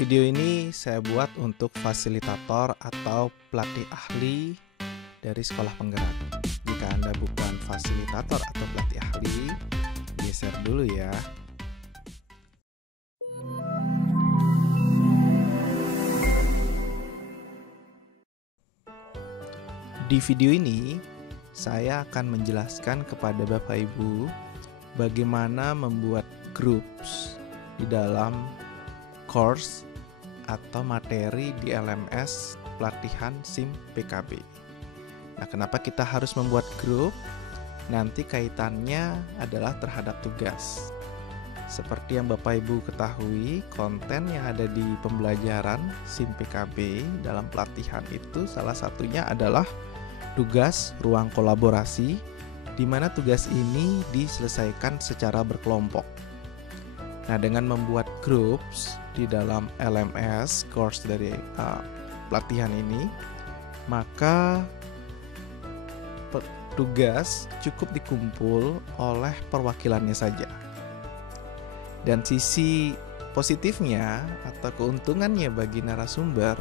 Video ini saya buat untuk fasilitator atau pelatih ahli dari sekolah penggerak. Jika Anda bukan fasilitator atau pelatih ahli, geser dulu ya. Di video ini, saya akan menjelaskan kepada Bapak Ibu bagaimana membuat groups di dalam course atau materi di LMS pelatihan SIM PKB. Nah, kenapa kita harus membuat grup? Nanti kaitannya adalah terhadap tugas. Seperti yang Bapak Ibu ketahui, konten yang ada di pembelajaran SIM PKB dalam pelatihan itu salah satunya adalah tugas ruang kolaborasi, di mana tugas ini diselesaikan secara berkelompok. Nah, dengan membuat groups di dalam LMS course dari pelatihan ini, maka tugas cukup dikumpul oleh perwakilannya saja. Dan sisi positifnya atau keuntungannya bagi narasumber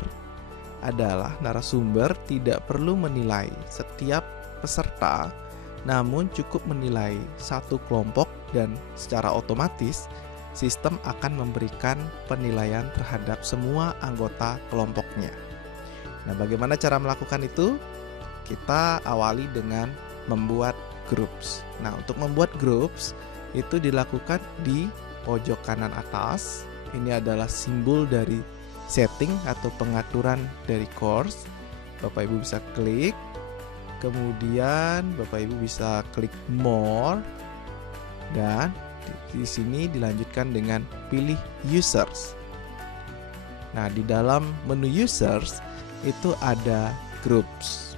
adalah narasumber tidak perlu menilai setiap peserta, namun cukup menilai satu kelompok dan secara otomatis sistem akan memberikan penilaian terhadap semua anggota kelompoknya. Nah, bagaimana cara melakukan itu? Kita awali dengan membuat groups. Nah, untuk membuat groups itu dilakukan di pojok kanan atas. Ini adalah simbol dari setting atau pengaturan dari course. Bapak Ibu bisa klik. Kemudian Bapak Ibu bisa klik more, dan di sini dilanjutkan dengan pilih users. Nah, di dalam menu users itu ada groups.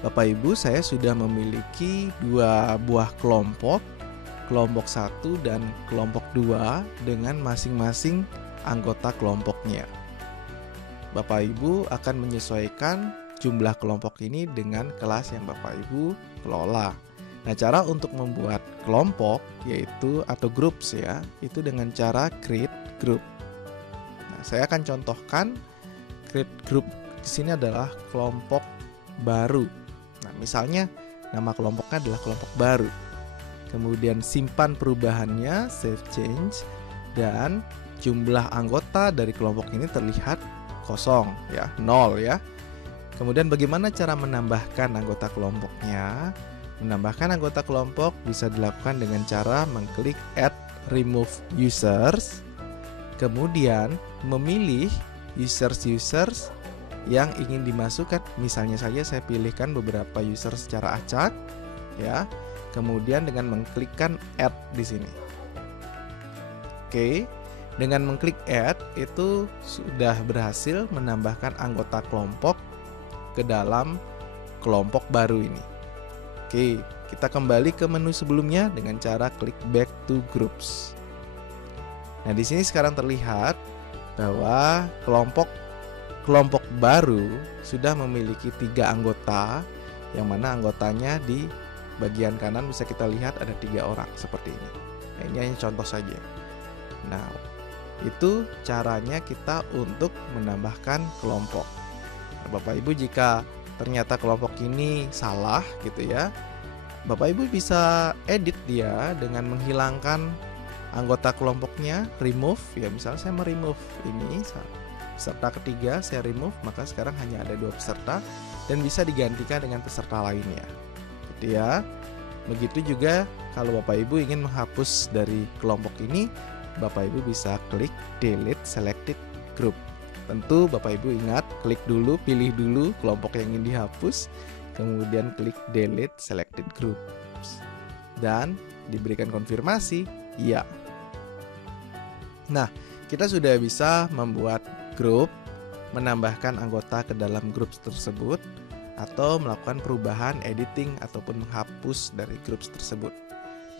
Bapak Ibu, saya sudah memiliki dua buah kelompok 1 dan kelompok 2 dengan masing-masing anggota kelompoknya. Bapak Ibu akan menyesuaikan jumlah kelompok ini dengan kelas yang Bapak Ibu kelola. Nah, cara untuk membuat kelompok yaitu atau groups ya, itu dengan cara create group. Nah, saya akan contohkan create group di sini adalah kelompok baru. Nah, misalnya nama kelompoknya adalah kelompok baru. Kemudian simpan perubahannya, save change, dan jumlah anggota dari kelompok ini terlihat kosong ya, 0 ya. Kemudian bagaimana cara menambahkan anggota kelompoknya? Menambahkan anggota kelompok bisa dilakukan dengan cara mengklik add remove users, kemudian memilih users yang ingin dimasukkan. Misalnya saja saya pilihkan beberapa user secara acak ya. Kemudian dengan mengklikkan add di sini. Oke, dengan mengklik add itu sudah berhasil menambahkan anggota kelompok ke dalam kelompok baru ini. Oke, kita kembali ke menu sebelumnya dengan cara klik back to groups. Nah, di sini sekarang terlihat bahwa kelompok baru sudah memiliki 3 anggota, yang mana anggotanya di bagian kanan bisa kita lihat ada 3 orang seperti ini. Nah, ini hanya contoh saja. Nah, itu caranya kita untuk menambahkan kelompok. Nah, Bapak Ibu, jika ternyata kelompok ini salah gitu ya, Bapak Ibu bisa edit dia dengan menghilangkan anggota kelompoknya, remove ya. Misalnya saya meremove ini peserta ketiga, saya remove, maka sekarang hanya ada 2 peserta dan bisa digantikan dengan peserta lainnya gitu ya. Begitu juga kalau Bapak Ibu ingin menghapus dari kelompok ini, Bapak Ibu bisa klik delete selected group. Tentu Bapak Ibu ingat, klik dulu, pilih dulu kelompok yang ingin dihapus, kemudian klik delete selected groups dan diberikan konfirmasi ya. Nah, kita sudah bisa membuat grup, menambahkan anggota ke dalam grup tersebut, atau melakukan perubahan, editing, ataupun menghapus dari grup tersebut.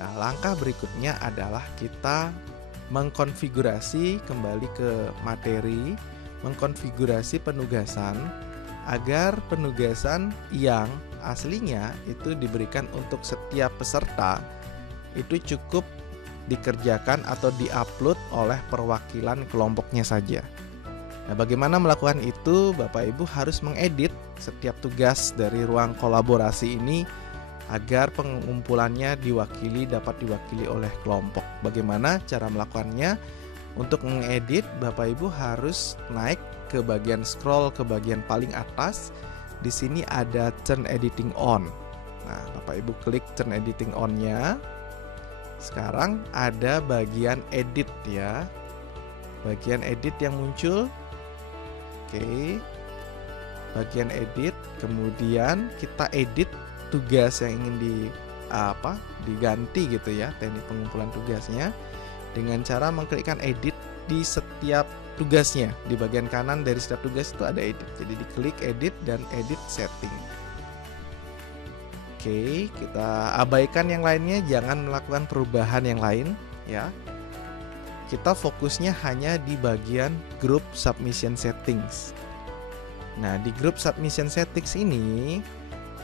Nah, langkah berikutnya adalah kita mengkonfigurasi kembali ke materi, mengkonfigurasi penugasan agar penugasan yang aslinya itu diberikan untuk setiap peserta itu cukup dikerjakan atau diupload oleh perwakilan kelompoknya saja. Nah, bagaimana melakukan itu? Bapak Ibu harus mengedit setiap tugas dari ruang kolaborasi ini agar pengumpulannya dapat diwakili oleh kelompok. Bagaimana cara melakukannya? Untuk mengedit, Bapak Ibu harus naik ke bagian scroll ke bagian paling atas. Di sini ada Turn Editing On. Nah, Bapak Ibu klik Turn Editing On-nya. Sekarang ada bagian edit ya. Bagian edit yang muncul. Oke. Bagian edit, kemudian kita edit tugas yang ingin diganti gitu ya, teknik pengumpulan tugasnya dengan cara mengklikkan edit di setiap tugasnya. Di bagian kanan dari setiap tugas itu ada edit. Jadi diklik edit dan edit setting. Oke, kita abaikan yang lainnya, jangan melakukan perubahan yang lain ya. Kita fokusnya hanya di bagian group submission settings. Nah, di group submission settings ini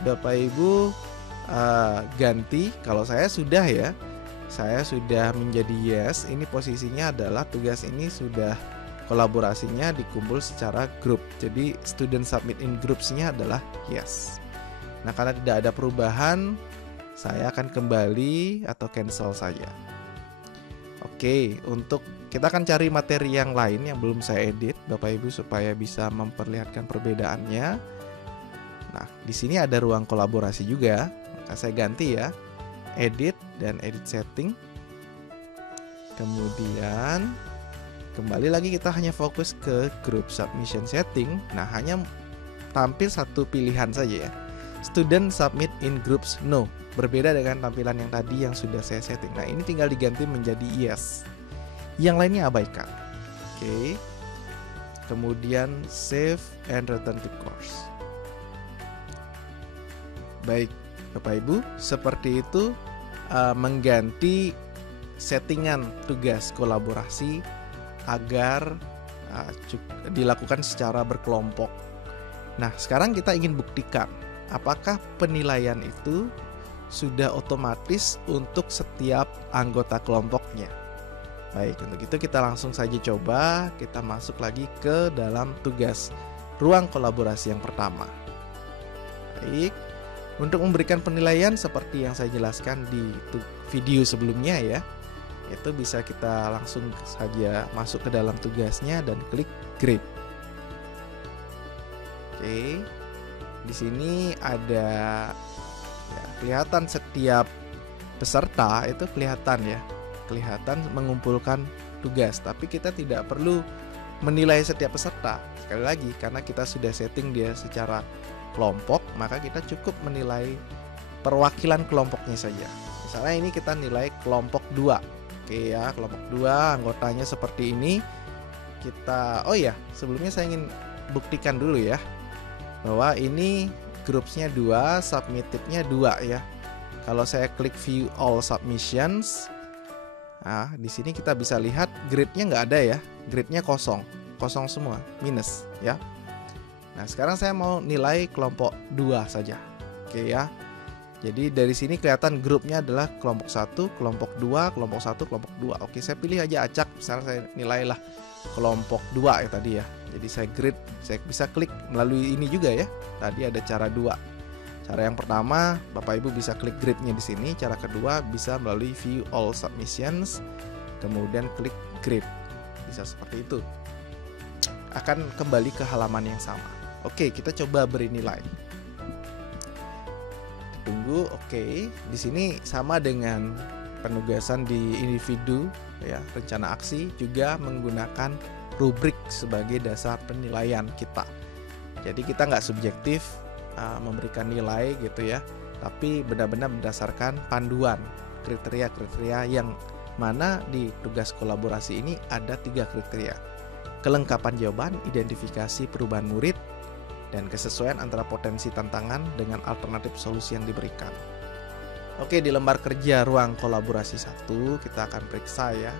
Bapak Ibu ganti, kalau saya sudah ya, saya sudah menjadi yes. Ini posisinya adalah tugas ini sudah kolaborasinya dikumpul secara grup. Jadi student submit in groups-nya adalah yes. Nah, karena tidak ada perubahan, saya akan kembali atau cancel saja. Oke, untuk kita akan cari materi yang lain yang belum saya edit, Bapak Ibu, supaya bisa memperlihatkan perbedaannya. Nah, di sini ada ruang kolaborasi juga. Maka saya ganti ya, edit dan edit setting. Kemudian kembali lagi kita hanya fokus ke group submission setting. Nah, hanya tampil satu pilihan saja ya. Student submit in groups no. Berbeda dengan tampilan yang tadi yang sudah saya setting. Nah, ini tinggal diganti menjadi yes. Yang lainnya abaikan. Oke. Kemudian save and return to course. Baik, Bapak Ibu, seperti itu mengganti settingan tugas kolaborasi agar dilakukan secara berkelompok. Nah, sekarang kita ingin buktikan apakah penilaian itu sudah otomatis untuk setiap anggota kelompoknya. Baik, untuk itu kita langsung saja coba. Kita masuk lagi ke dalam tugas ruang kolaborasi yang pertama. Baik, untuk memberikan penilaian seperti yang saya jelaskan di video sebelumnya ya, itu bisa kita langsung saja masuk ke dalam tugasnya dan klik grade. Oke, di sini ada ya, kelihatan setiap peserta itu kelihatan mengumpulkan tugas, tapi kita tidak perlu menilai setiap peserta. Sekali lagi, karena kita sudah setting dia secara kelompok, maka kita cukup menilai perwakilan kelompoknya saja. Misalnya ini kita nilai kelompok 2. Oke ya, kelompok 2 anggotanya seperti ini. Oh ya, sebelumnya saya ingin buktikan dulu ya bahwa ini groupsnya 2, submittednya 2 ya. Kalau saya klik view all submissions, nah di sini kita bisa lihat grade-nya nggak ada ya, grade-nya kosong semua, minus ya. Nah, sekarang saya mau nilai kelompok 2 saja. Oke ya. Jadi dari sini kelihatan grupnya adalah kelompok 1, kelompok 2, kelompok 1, kelompok 2. Oke, saya pilih aja acak, misalnya saya nilailah kelompok 2 ya tadi ya. Jadi saya grade, saya bisa klik melalui ini juga ya. Tadi ada cara 2. Cara yang pertama, Bapak Ibu bisa klik grade-nya di sini. Cara kedua bisa melalui view all submissions, kemudian klik grade. Bisa seperti itu. Akan kembali ke halaman yang sama. Oke, kita coba beri nilai. Tunggu, oke. Di sini sama dengan penugasan di individu ya, rencana aksi juga menggunakan rubrik sebagai dasar penilaian kita. Jadi kita nggak subjektif memberikan nilai gitu ya, tapi benar-benar berdasarkan panduan kriteria-kriteria yang mana di tugas kolaborasi ini ada 3 kriteria. Kelengkapan jawaban, identifikasi perubahan murid, dan kesesuaian antara potensi tantangan dengan alternatif solusi yang diberikan. Oke, di lembar kerja ruang kolaborasi 1 kita akan periksa ya.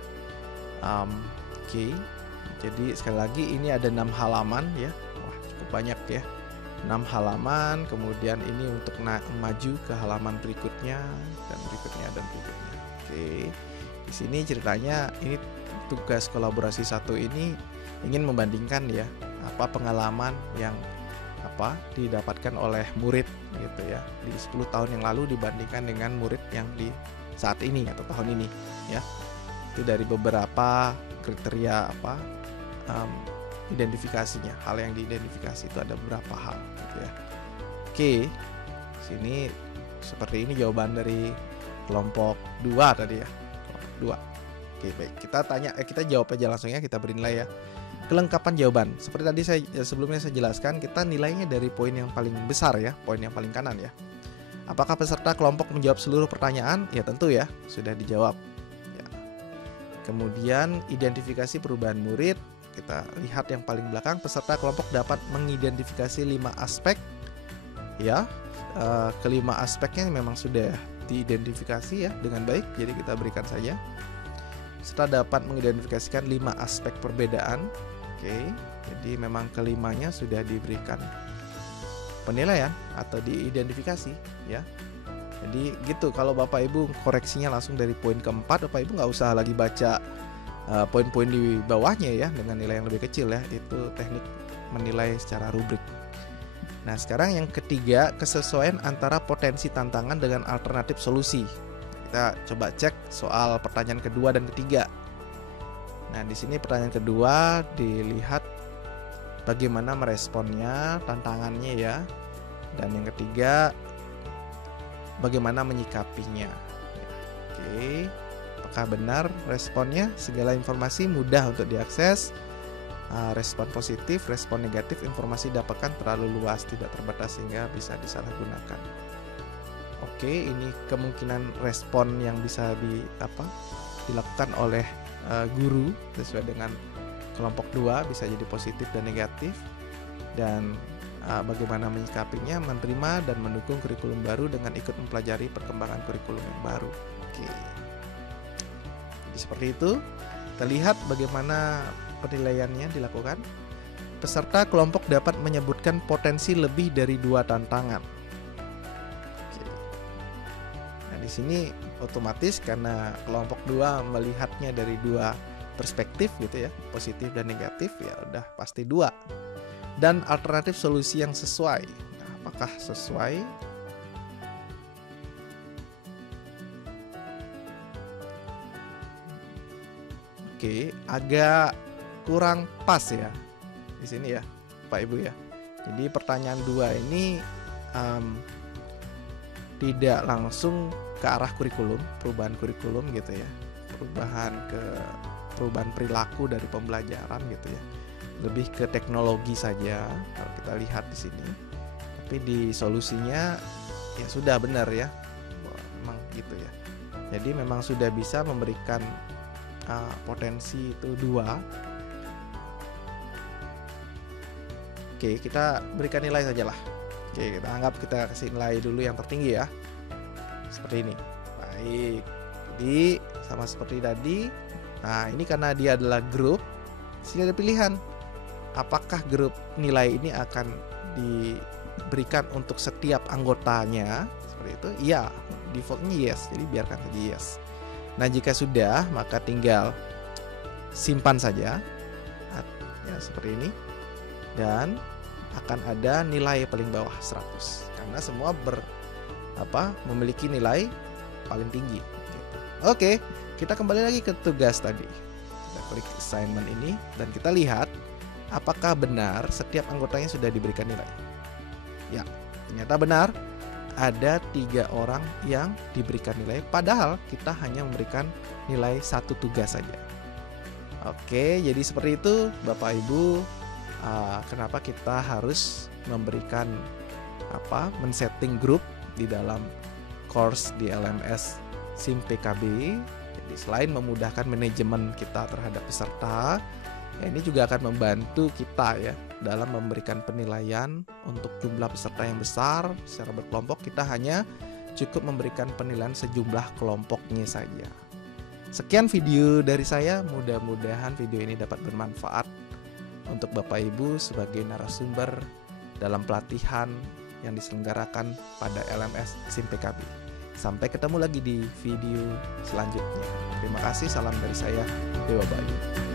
Oke, jadi sekali lagi ini ada 6 halaman ya. Wah, cukup banyak ya, 6 halaman. Kemudian ini untuk maju ke halaman berikutnya dan berikutnya dan berikutnya. Oke, Di sini ceritanya ini tugas kolaborasi 1 ini ingin membandingkan ya apa pengalaman yang didapatkan oleh murid gitu ya di 10 tahun yang lalu dibandingkan dengan murid yang di saat ini atau tahun ini ya. Itu dari beberapa kriteria identifikasinya, hal yang diidentifikasi itu ada beberapa hal gitu ya. Oke, sini seperti ini jawaban dari kelompok 2 tadi ya, kelompok 2. Oke, baik, kita jawab aja langsung ya, kita beri nilai ya. Kelengkapan jawaban, seperti tadi sebelumnya saya jelaskan, kita nilainya dari poin yang paling besar ya, poin yang paling kanan ya. Apakah peserta kelompok menjawab seluruh pertanyaan? Ya tentu ya, sudah dijawab ya. Kemudian identifikasi perubahan murid, kita lihat yang paling belakang, peserta kelompok dapat mengidentifikasi 5 aspek ya. Kelima aspeknya memang sudah diidentifikasi ya dengan baik, jadi kita berikan saja. Peserta dapat mengidentifikasikan 5 aspek perbedaan. Oke, jadi memang kelimanya sudah diberikan penilaian atau diidentifikasi ya. Jadi gitu, kalau Bapak Ibu koreksinya langsung dari poin keempat, Bapak Ibu nggak usah lagi baca poin-poin di bawahnya ya dengan nilai yang lebih kecil ya. Itu teknik menilai secara rubrik. Nah sekarang yang ketiga, kesesuaian antara potensi tantangan dengan alternatif solusi. Kita coba cek soal pertanyaan kedua dan ketiga. Nah di sini pertanyaan kedua dilihat bagaimana meresponnya, tantangannya ya. Dan yang ketiga bagaimana menyikapinya. Oke, apakah benar responnya? Segala informasi mudah untuk diakses. Respon positif, respon negatif, informasi dapatkan terlalu luas, tidak terbatas sehingga bisa disalahgunakan. Oke, ini kemungkinan respon yang bisa dilakukan oleh guru sesuai dengan kelompok 2 bisa jadi positif dan negatif. Dan bagaimana menyikapinya, menerima dan mendukung kurikulum baru dengan ikut mempelajari perkembangan kurikulum yang baru. Oke, jadi seperti itu. Kita lihat bagaimana penilaiannya dilakukan. Peserta kelompok dapat menyebutkan potensi lebih dari 2 tantangan. Oke. Nah, di sini otomatis karena kelompok 2 melihatnya dari 2 perspektif gitu ya, positif dan negatif, ya udah pasti 2. Dan alternatif solusi yang sesuai. Nah, apakah sesuai? Oke, agak kurang pas ya di sini ya, Pak Ibu ya. Jadi pertanyaan 2 ini tidak langsung ke arah kurikulum, perubahan kurikulum gitu ya, perubahan perilaku dari pembelajaran gitu ya, lebih ke teknologi saja kalau kita lihat di sini. Tapi di solusinya ya sudah benar ya, memang gitu ya. Jadi memang sudah bisa memberikan potensi itu 2. Oke, kita berikan nilai saja lah. Oke, kita kasih nilai dulu yang tertinggi ya. Seperti ini. Baik. Jadi sama seperti tadi. Nah, ini karena dia adalah grup, sini ada pilihan. Apakah grup nilai ini akan diberikan untuk setiap anggotanya? Seperti itu. Iya, defaultnya yes. Jadi biarkan saja yes. Nah, jika sudah, maka tinggal simpan saja. Ya, seperti ini. Dan akan ada nilai paling bawah 100 karena semua memiliki nilai paling tinggi gitu. Oke, kita kembali lagi ke tugas tadi. Kita klik assignment ini dan kita lihat apakah benar setiap anggotanya sudah diberikan nilai. Ya, ternyata benar. Ada 3 orang yang diberikan nilai, padahal kita hanya memberikan nilai 1 tugas saja. Oke, jadi seperti itu Bapak Ibu. Kenapa kita harus memberikan men-setting grup di dalam course di LMS SIM PKB. Jadi selain memudahkan manajemen kita terhadap peserta, ya ini juga akan membantu kita ya dalam memberikan penilaian untuk jumlah peserta yang besar secara berkelompok. Kita hanya cukup memberikan penilaian sejumlah kelompoknya saja. Sekian video dari saya, mudah-mudahan video ini dapat bermanfaat untuk Bapak Ibu sebagai narasumber dalam pelatihan yang diselenggarakan pada LMS SIM PKB. Sampai ketemu lagi di video selanjutnya. Terima kasih, salam dari saya, Dewa Bayu.